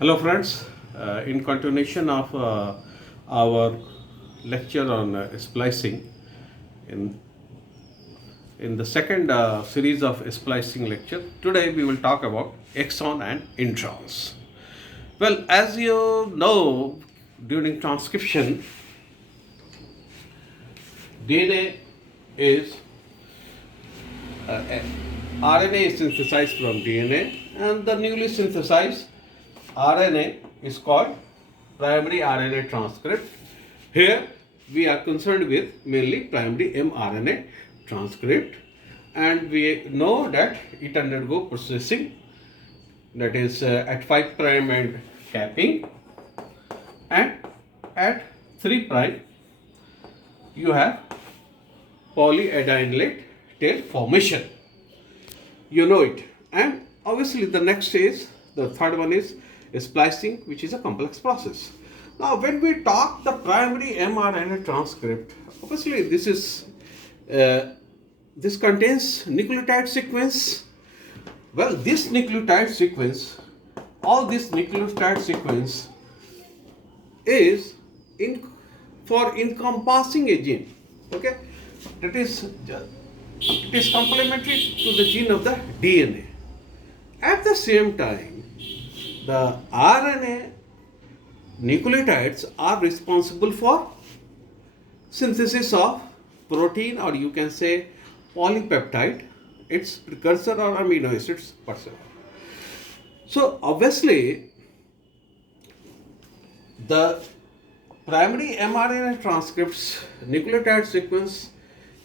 Hello, friends. In continuation of our lecture on splicing, in the second series of splicing lecture, today we will talk about exon and introns. Well, as you know, during transcription, DNA is uh, RNA is synthesized from DNA, and the newly synthesized RNA is called primary RNA transcript. Here we are concerned with mainly primary mRNA transcript, and we know that it undergo processing, that is at 5 prime and capping, and at 3 prime you have polyadenylate tail formation. You know it. And obviously the next is, the third one is splicing, which is a complex process. Now when we talk the primary mRNA transcript, obviously this contains nucleotide sequence. Well, this nucleotide sequence, all this nucleotide sequence is in for encompassing a gene. Okay, that is it is complementary to the gene of the DNA. At the same time, the RNA nucleotides are responsible for synthesis of protein, or you can say polypeptide, its precursor or amino acids person. So obviously the primary mRNA transcripts nucleotide sequence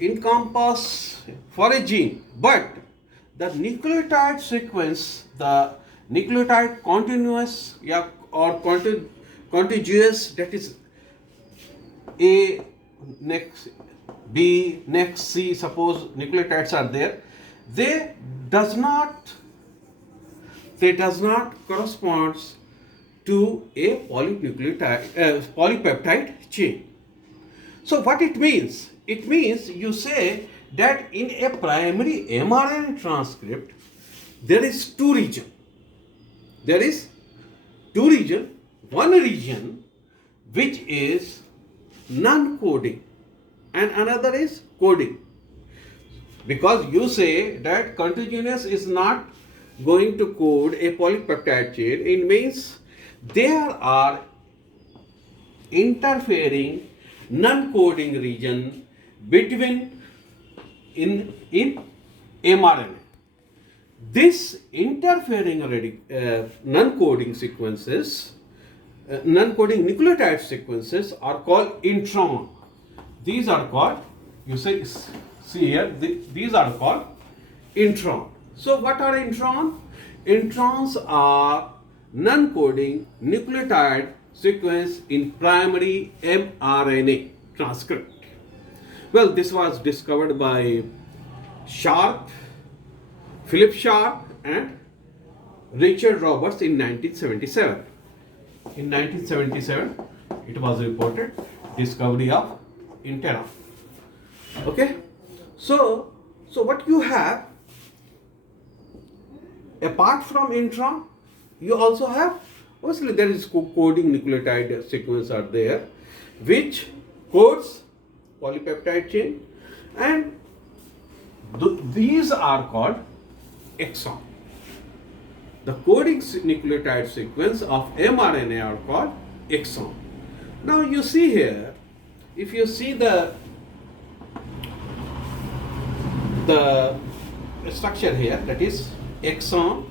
encompass for a gene, but the nucleotide sequence, the nucleotide continuous, yeah, or contiguous, that is A next B next C, suppose nucleotides are there, they does not corresponds to a polypeptide chain. So what it means? It means you say that in a primary mRNA transcript there is two region. There is two region. One region which is non-coding and another is coding. Because you say that contiguous is not going to code a polypeptide chain, it means there are interfering non-coding region between in mRNA. This interfering non-coding sequences, non-coding nucleotide sequences are called intron. These are called, you say, see here, these are called intron. So what are intron? Introns are non-coding nucleotide sequence in primary mRNA transcript. Well, this was discovered by Sharp, Philip Sharp and Richard Roberts in 1977. In 1977, it was reported discovery of intron. Okay, so what you have apart from intron, you also have, obviously there is coding nucleotide sequence are there which codes polypeptide chain, and these are called exon. The coding nucleotide sequence of mRNA are called exon. Now you see here, if you see the structure here, that is exon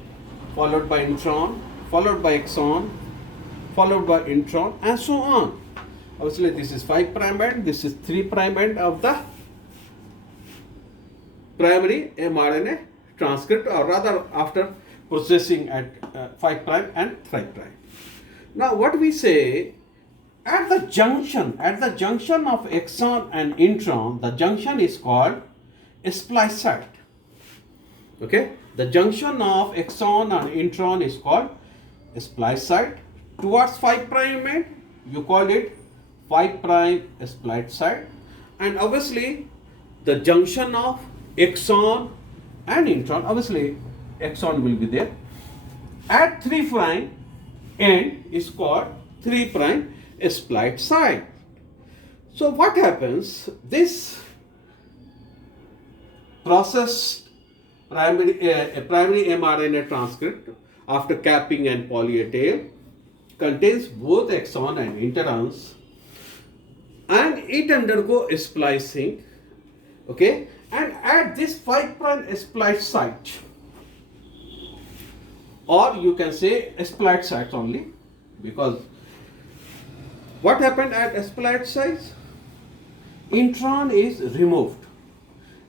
followed by intron followed by exon followed by intron and so on. Obviously this is 5 prime end, this is 3 prime end of the primary mRNA transcript, or rather after processing at 5 prime and 5 prime. Now what we say, at the junction of exon and intron, the junction is called a splice site. Okay, the junction of exon and intron is called a splice site. Towards 5 prime end, you call it 5 prime splice site, and obviously the junction of exon and intron, obviously exon will be there. At 3 prime, end is called 3' spliced site. So what happens? This processed primary mRNA transcript after capping and poly A tail contains both exon and interons, and it undergo splicing, okay, and at this 5' splice site, or you can say splice sites only, because what happened at splice sites? Intron is removed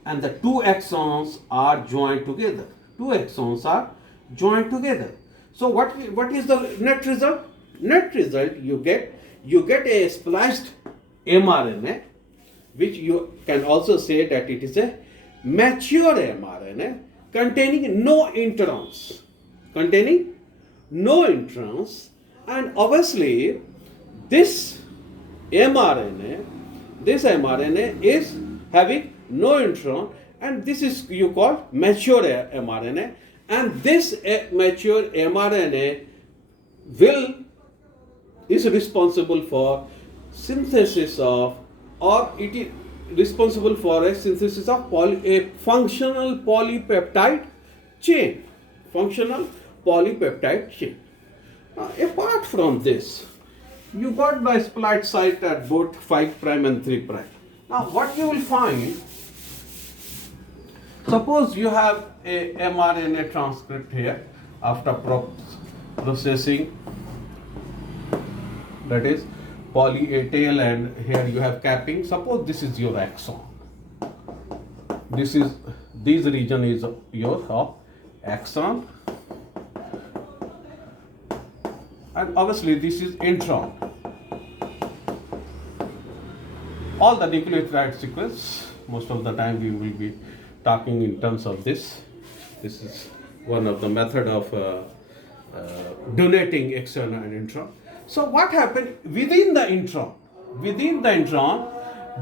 and the two exons are joined together. Two exons are joined together. So what is the net result? Net result, you get a spliced mRNA, which you can also say that it is a mature mRNA containing no introns. And obviously this mRNA is having no intron, and this is you call mature mRNA, and this mature mRNA is responsible for synthesis of, or it is responsible for a synthesis of a functional polypeptide chain. Apart from this, you got the spliced site at both 5' and 3'. Now what you will find, suppose you have a mRNA transcript here after processing, that is poly A tail, and here you have capping. Suppose this is your exon. This region is your axon, and obviously this is intron. All the nucleotide sequence, most of the time we will be talking in terms of this. This is one of the method of donating exon and intron. So what happened within the intron?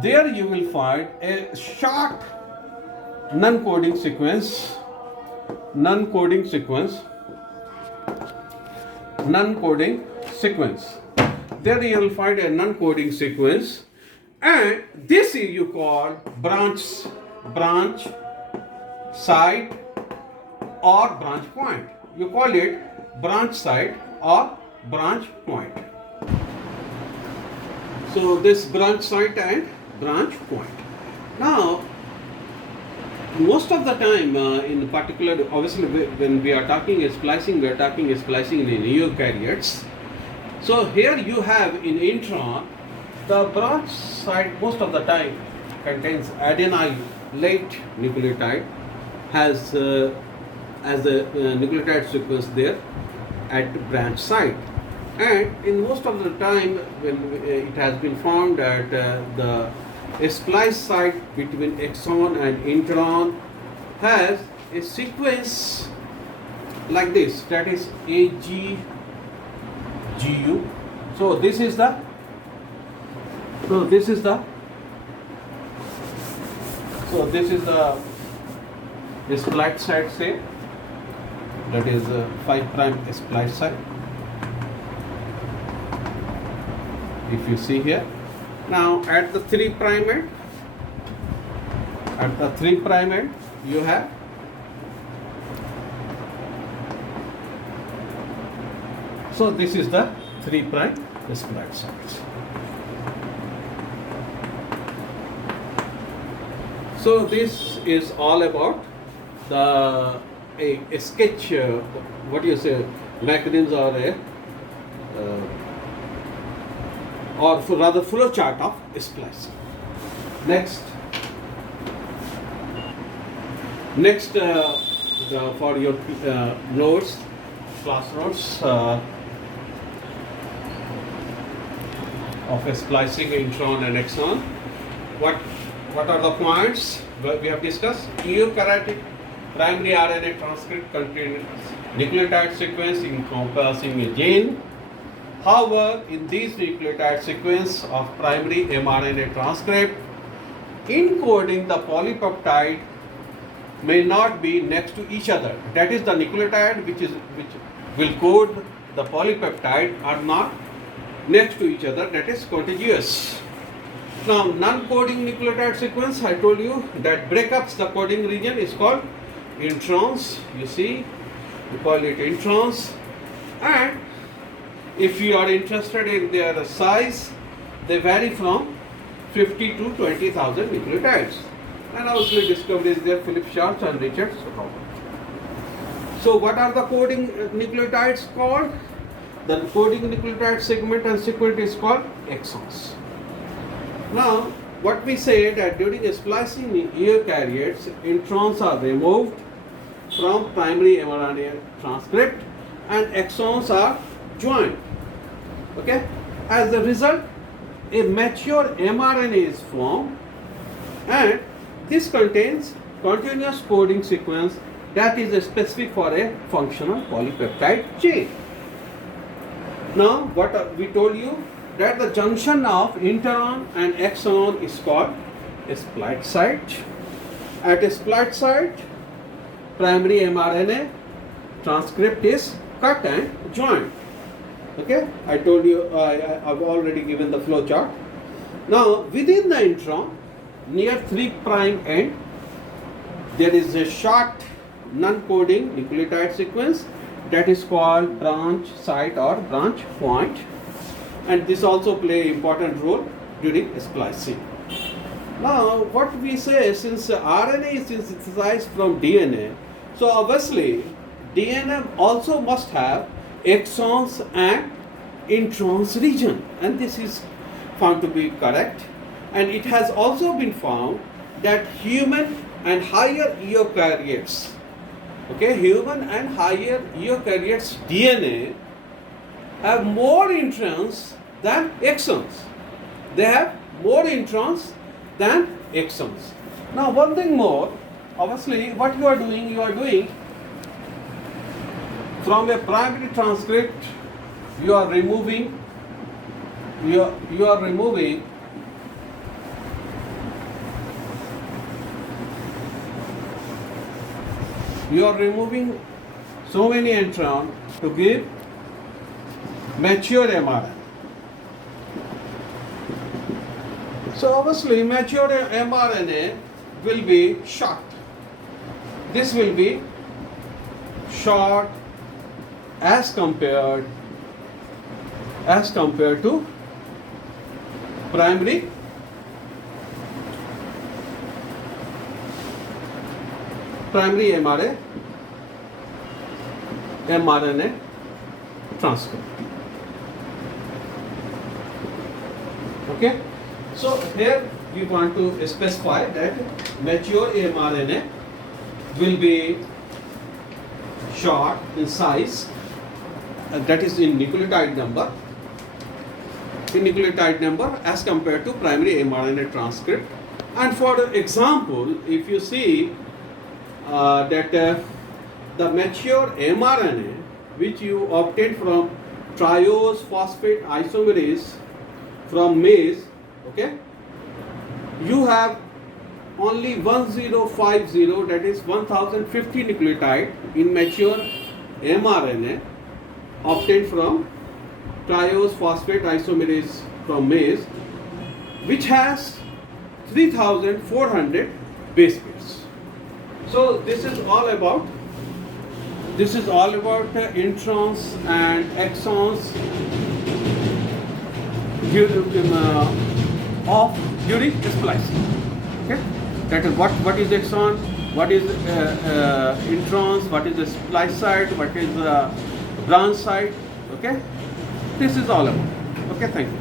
There you will find a short non-coding sequence. There you will find a non-coding sequence, and this you call branch site or branch point. You call it branch site or branch point. So this branch site and branch point. Now, most of the time, in particular, obviously, when we are talking splicing, we are talking splicing in eukaryotes. So here you have in intron, the branch site most of the time contains adenyl late nucleotide, has as a nucleotide sequence there at branch site. And in most of the time, when it has been found that the splice site between exon and intron has a sequence like this, that is AGGU. So this is the splice site, say, that is 5' splice site. If you see here, now at the 3' end, you have so this is the 3' splice sites. So this is all about a sketch, what you say, mechanisms, or rather flow chart of splicing. Next, for your notes, class notes of splicing intron and exon. What are the points we have discussed? Eukaryotic primary RNA transcript contains nucleotide sequence encompassing a gene. However, in these nucleotide sequence of primary mRNA transcript, encoding the polypeptide may not be next to each other. That is the nucleotide which will code the polypeptide are not next to each other, that is contiguous. Now, non-coding nucleotide sequence, I told you that breakups the coding region is called introns. You see, we call it introns. And if you are interested in their size, they vary from 50 to 20,000 nucleotides. And obviously discovered is there Philip Schwartz and Richard Stallman. So what are the coding nucleotides called? The coding nucleotide segment and sequence is called exons. Now, what we say that during splicing in eukaryotes, introns are removed from primary mRNA transcript and exons are joined. Okay? As a result, a mature mRNA is formed, and this contains continuous coding sequence that is specific for a functional polypeptide chain. Now, what we told you that the junction of intron and exon is called a split site. At a split site, primary mRNA transcript is cut and joined. Okay, I told you I've already given the flow chart. Now, within the intron, near 3' end, there is a short non-coding nucleotide sequence that is called branch site or branch point, and this also play an important role during splicing. Now, what we say, since RNA is synthesized from DNA, so obviously DNA also must have exons and introns region, and this is found to be correct. And it has also been found that human and higher eukaryotes, okay, human and higher eukaryotes DNA have more introns than exons. They have more introns than exons. Now, one thing more, obviously what you are doing from a primary transcript, you are removing so many introns to give mature mRNA. So obviously mature mRNA will be short. This will be short as compared to primary mRNA transcript. Okay, so here we want to specify that mature mRNA will be short in size, that is in nucleotide number as compared to primary mRNA transcript. And for example, if you see that the mature mRNA which you obtained from triose phosphate isomerase from maize, okay, you have only 1050, that is 1050 nucleotide in mature mRNA obtained from triose phosphate isomerase from maize, which has 3400 base pairs. So this is all about introns and exons during splicing. Okay, that is what is exon, what is introns, what is the splice site, what is the branch site. Okay, this is all about. Okay, thank you.